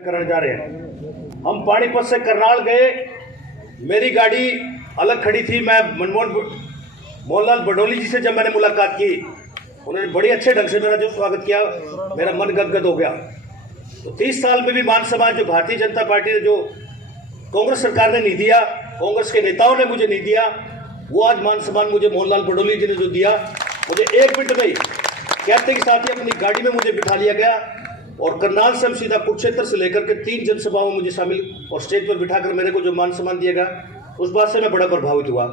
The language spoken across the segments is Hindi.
करने जा रहे हैं। हम पानीपत से करनाल गए, मेरी गाड़ी अलग खड़ी थी। मैं मोहनलाल बडोली जी से जब मैंने मुलाकात की, उन्होंने बड़ी अच्छे ढंग से मेरा जो स्वागत किया, मेरा मन गदगद हो गया। तो 30 साल में भी मान सम्मान जो भारतीय जनता पार्टी ने, जो कांग्रेस सरकार ने नहीं दिया, कांग्रेस के नेताओं ने मुझे नहीं दिया, वो आज मान सम्मान मुझे मोहनलाल बडोली जी ने जो दिया, मुझे 1 मिनट में कहते के साथ ही अपनी गाड़ी में मुझे बिठा लिया गया और करनाल से हम सीधा कुरुक्षेत्र से लेकर के 3 जनसभाओं में मुझे शामिल और स्टेज पर बिठाकर मेरे को जो मान सम्मान दिया गया, उस बात से मैं बड़ा प्रभावित हुआ।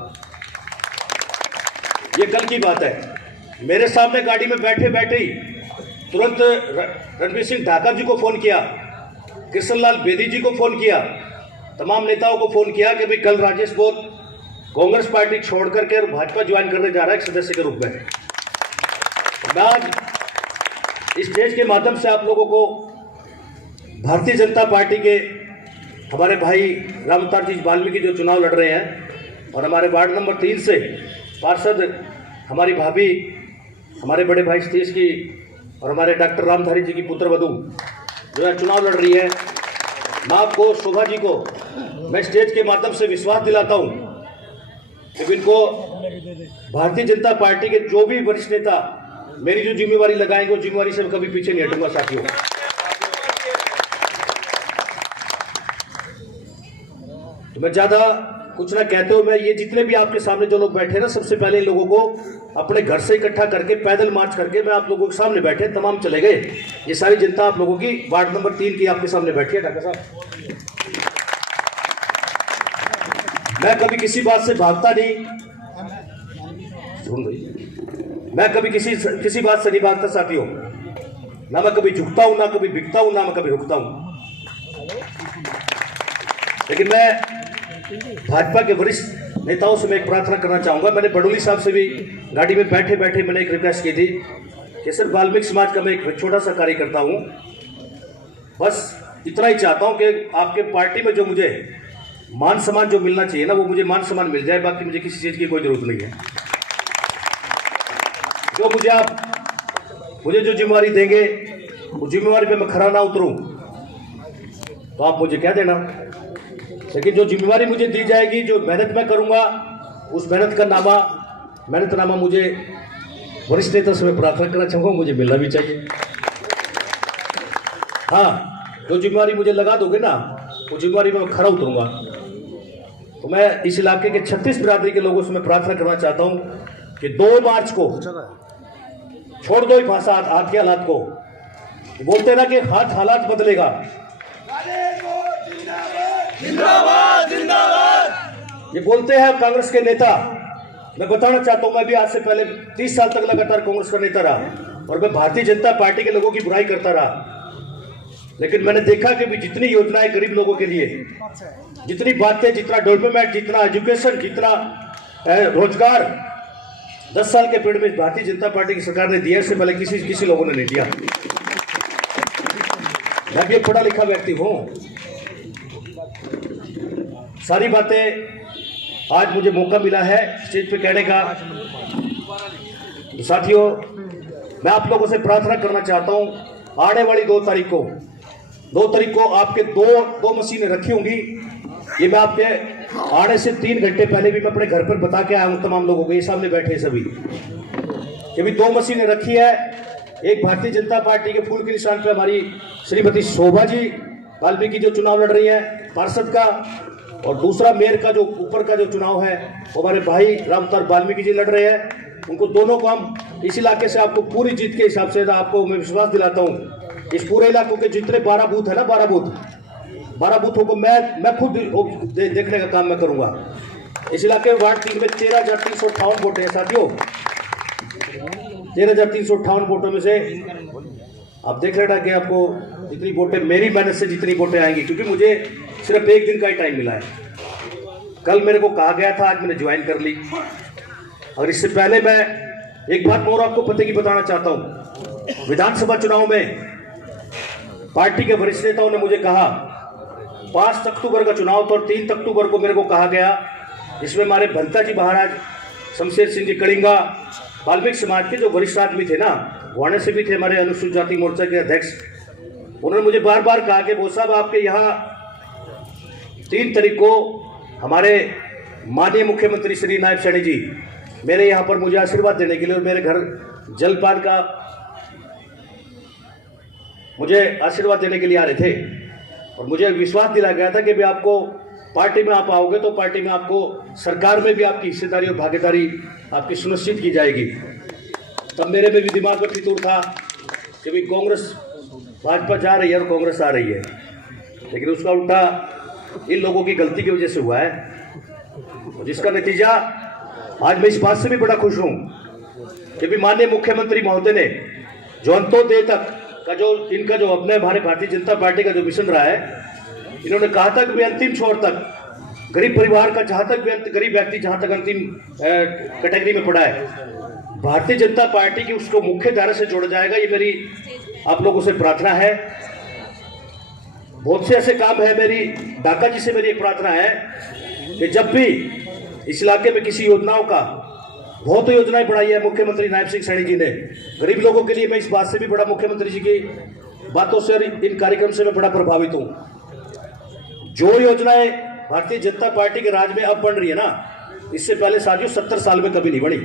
ये कल की बात है। मेरे सामने गाड़ी में बैठे बैठे ही तुरंत रणबीर सिंह ढाका जी को फोन किया, कृष्णलाल बेदी जी को फोन किया, तमाम नेताओं को फोन किया कि भाई कल राजेश बोध कांग्रेस पार्टी छोड़ करके और भाजपा ज्वाइन करने जा रहा है एक सदस्य के रूप में। मैं आज इस स्टेज के माध्यम से आप लोगों को भारतीय जनता पार्टी के हमारे भाई राम अवतार जी वाल्मीकि जो चुनाव लड़ रहे हैं और हमारे वार्ड नंबर 3 से पार्षद हमारी भाभी, हमारे बड़े भाई सतीश की और हमारे डॉक्टर रामधारी जी की पुत्रवधू जो है चुनाव लड़ रही है, मैं आपको शोभा जी को मैं स्टेज के माध्यम से विश्वास दिलाता हूँ कि इनको भारतीय जनता पार्टी के जो भी वरिष्ठ नेता मेरी जो जिम्मेवारी लगाएंगे, वो जिम्मेवारी से कभी पीछे नहीं हटूंगा साथियों। तो मैं ज्यादा कुछ ना कहते हो, मैं ये जितने भी आपके सामने जो लोग बैठे ना, सबसे पहले इन लोगों को अपने घर से इकट्ठा करके पैदल मार्च करके मैं आप लोगों के सामने बैठे, तमाम चले गए। ये सारी जनता आप लोगों की वार्ड नंबर 3 की आपके सामने बैठी है। ढाका साहब, मैं कभी किसी बात से भागता नहीं, मैं कभी किसी बात से नहीं भागता साथियों। ना मैं कभी झुकता हूं, ना कभी बिकता हूं, ना मैं कभी रुकता हूं। लेकिन मैं भाजपा के वरिष्ठ नेताओं से मैं एक प्रार्थना करना चाहूंगा। मैंने बडोली साहब से भी गाड़ी में बैठे बैठे मैंने एक रिक्वेस्ट की थी कि सिर्फ वाल्मीकि समाज का मैं एक छोटा सा कार्य करता हूं, बस इतना ही चाहता हूं कि आपके पार्टी में जो मुझे मान सम्मान जो मिलना चाहिए ना, वो मुझे मान सम्मान मिल जाए। बाकी मुझे किसी चीज की कोई जरूरत नहीं है। जो मुझे जो जिम्मेवारी देंगे, उस जिम्मेवारी पे मैं खरा ना उतरूं तो आप मुझे कह देना, लेकिन जो जिम्मेवारी मुझे दी जाएगी, जो मेहनत मैं करूंगा, उस मेहनतनामा मुझे वरिष्ठ नेता से मैं प्रार्थना करना चाहूंगा, मुझे मिलना भी चाहिए। हाँ, जो जिम्मेवारी मुझे लगा दोगे ना, वो जिम्मेवारी में मैं खरा उतरूंगा। तो मैं इस इलाके के 36 बिरादरी के लोगों से मैं प्रार्थना करना चाहता हूं कि 2 मार्च को छोड़ दो ही भाषा हाथ के हालात को। बोलते ना कि हालात बदलेगा, जिंदाबाद जिंदाबाद, ये बोलते हैं कांग्रेस के नेता। मैं बताना चाहता हूं, मैं भी आज से पहले 30 साल तक लगातार कांग्रेस का नेता रहा और मैं भारतीय जनता पार्टी के लोगों की बुराई करता रहा। लेकिन मैंने देखा कि भी जितनी योजनाएं गरीब लोगों के लिए, जितनी बातें, जितना डेवलपमेंट, जितना एजुकेशन, जितना रोजगार 10 साल के पीरियड में भारतीय जनता पार्टी की सरकार ने दिया, इससे पहले किसी लोगों ने नहीं दिया। मैं भी एक पढ़ा लिखा व्यक्ति हूं। सारी बातें आज मुझे मौका मिला है स्टेज पे कहने का। तो साथियों, मैं आप लोगों से प्रार्थना करना चाहता हूं, आने वाली 2 तारीख को आपके दो मशीनें रखी होंगी। ये मैं आपके आने से 3 घंटे पहले भी मैं अपने घर पर बता के आया हूं तमाम लोगों को, ये सामने बैठे सभी, कि भी 2 मशीनें रखी है। एक भारतीय जनता पार्टी के फूल के निशान पे हमारी श्रीमती शोभा जी वाल्मीकि जो चुनाव लड़ रही है पार्षद का, और दूसरा मेयर का जो ऊपर का जो चुनाव है वो हमारे भाई राम अवतार वाल्मीकि जी लड़ रहे हैं। उनको दोनों को हम इस इलाके से आपको पूरी जीत के हिसाब से आपको मैं विश्वास दिलाता हूँ। इस पूरे इलाकों के जितने 12 बूथ है ना, 12 बूथों को मैं खुद देखने का काम मैं करूंगा। इस इलाके में वार्ड 3 में 13,358 वोट है साथियों। 13,358 वोटों में से आप देख लेना कि आपको जितनी वोटें, मेरी मेहनत से जितनी वोटें आएंगी, क्योंकि मुझे सिर्फ 1 दिन का ही टाइम मिला है। कल मेरे को कहा गया था, आज मैंने ज्वाइन कर ली। और इससे पहले मैं एक बात और आपको पते की बताना चाहता हूं। विधानसभा चुनाव में पार्टी के वरिष्ठ नेताओं ने मुझे कहा 5 अक्टूबर का चुनाव था और 3 अक्टूबर को मेरे को कहा गया, जिसमें हमारे भंता जी महाराज, शमशेर सिंह जी कलिंगा, वाल्मीकि समाज के जो वरिष्ठ आदमी थे ना, वाणे से भी थे, हमारे अनुसूचित जाति मोर्चा के अध्यक्ष उन्होंने मुझे बार बार कहा कि वो साहब आपके यहाँ 3 तारीख को हमारे माननीय मुख्यमंत्री श्री नायब सैनी जी मेरे यहाँ पर मुझे आशीर्वाद देने के लिए और मेरे घर जलपान का मुझे आशीर्वाद देने के लिए आ रहे थे और मुझे विश्वास दिलाया गया था कि भी आपको पार्टी में आप आओगे तो पार्टी में आपको सरकार में भी आपकी हिस्सेदारी और भागीदारी आपकी सुनिश्चित की जाएगी। तब मेरे में भी दिमाग में फितूर था कि भी कांग्रेस भाजपा जा रही है और कांग्रेस आ रही है, लेकिन उसका उल्टा इन लोगों की गलती की वजह से हुआ है, जिसका नतीजा आज मैं इस बात से भी बड़ा खुश हूं कि भी माननीय मुख्यमंत्री महोदय ने जो अंत्योदय तक का जो इनका जो अपने हमारे भारतीय जनता पार्टी का जो मिशन रहा है, इन्होंने कहा था कि भी अंतिम छोर तक गरीब परिवार का जहां तक भी गरीब व्यक्ति जहां तक अंतिम कैटेगरी में पड़ा है, भारतीय जनता पार्टी की उसको मुख्य धारा से जोड़ा जाएगा। ये मेरी आप लोगों से प्रार्थना है। बहुत से ऐसे काम है, मेरी डाका जी से मेरी एक प्रार्थना है कि जब भी इस इलाके में किसी योजनाओं का बहुत योजनाएं बढ़ाई है मुख्यमंत्री नायब सिंह सैनी जी ने गरीब लोगों के लिए, मैं इस बात से भी बड़ा मुख्यमंत्री जी की बातों से और इन कार्यक्रम से मैं बड़ा प्रभावित हूं। जो योजनाएं भारतीय जनता पार्टी के राज में अब बन रही है ना, इससे पहले साथियों 70 साल में कभी नहीं बनी।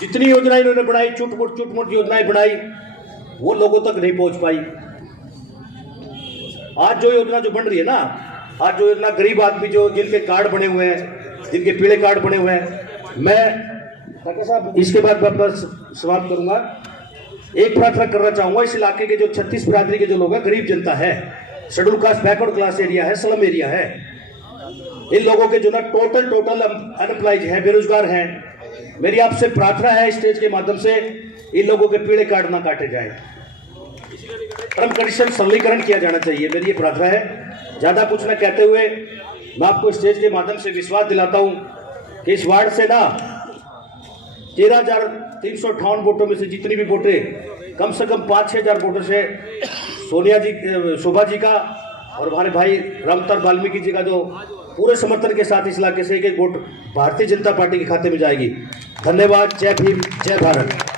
जितनी योजनाएं इन्होंने बनाई, चुटमुट योजनाएं बनाई, वो लोगों तक नहीं पहुंच पाई। आज जो योजना जो बन रही है ना, आज जो योजना गरीब आदमी जो जिनके कार्ड बने हुए हैं, जिनके पीले कार्ड बने हुए हैं, मैं साहब इसके बाद मैं बस समाप्त करूंगा। एक प्रार्थना करना चाहूंगा, इस इलाके के जो 36 बिरादरी के जो लोग हैं, गरीब जनता है, schedule caste backward class area है, स्लम एरिया है, इन लोगों के जो ना टोटल अनएम्प्लॉयड है, बेरोजगार हैं, मेरी आपसे प्रार्थना है स्टेज के माध्यम से इन लोगों के पीले कार्ड ना काटे जाए, टर्म कंडीशन सरलीकरण किया जाना चाहिए, मेरी ये प्रार्थना है। ज्यादा कुछ न कहते हुए मैं आपको स्टेज के माध्यम से विश्वास दिलाता हूं कि इस वार्ड से ना 13,358 वोटों में से जितनी भी वोटें, कम से कम 5-6 हजार वोटों से सोनिया जी, शोभा जी का और हमारे भाई रामतर वाल्मीकि जी का जो पूरे समर्थन के साथ इस इलाके से एक वोट भारतीय जनता पार्टी के खाते में जाएगी। धन्यवाद। जय भीम, जय भारत।